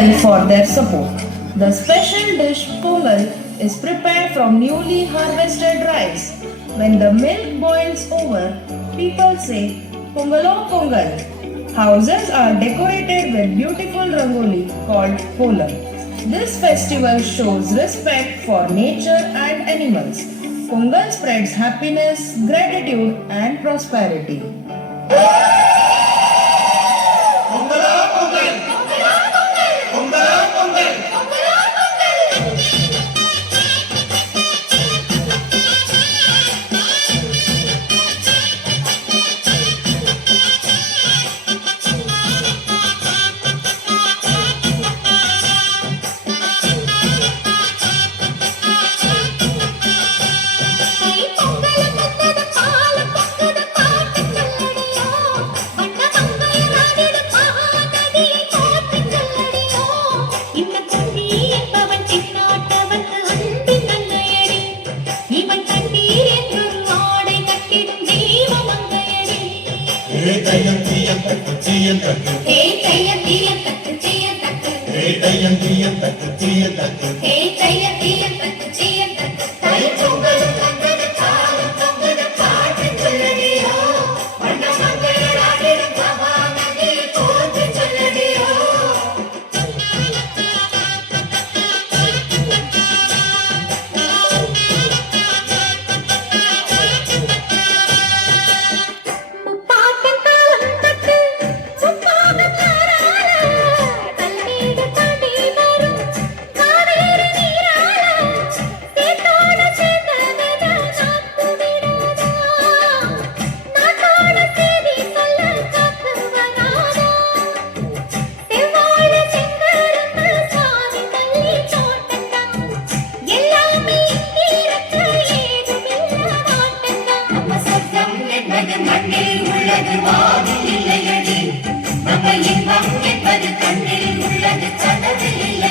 well for their support. The special dish Pongal is prepared from newly harvested rice. When the milk boils over, people say Pongalo Pongal. Houses are decorated with beautiful rangoli called Polam. This festival shows respect for nature and animals. Pongal spreads happiness, gratitude, and prosperity. மண்ணில் உள்ளது வாதில் இல்லையடி நம்ம இன்பம் என்பது கண்ணில் உள்ளது கனவில் இல்லை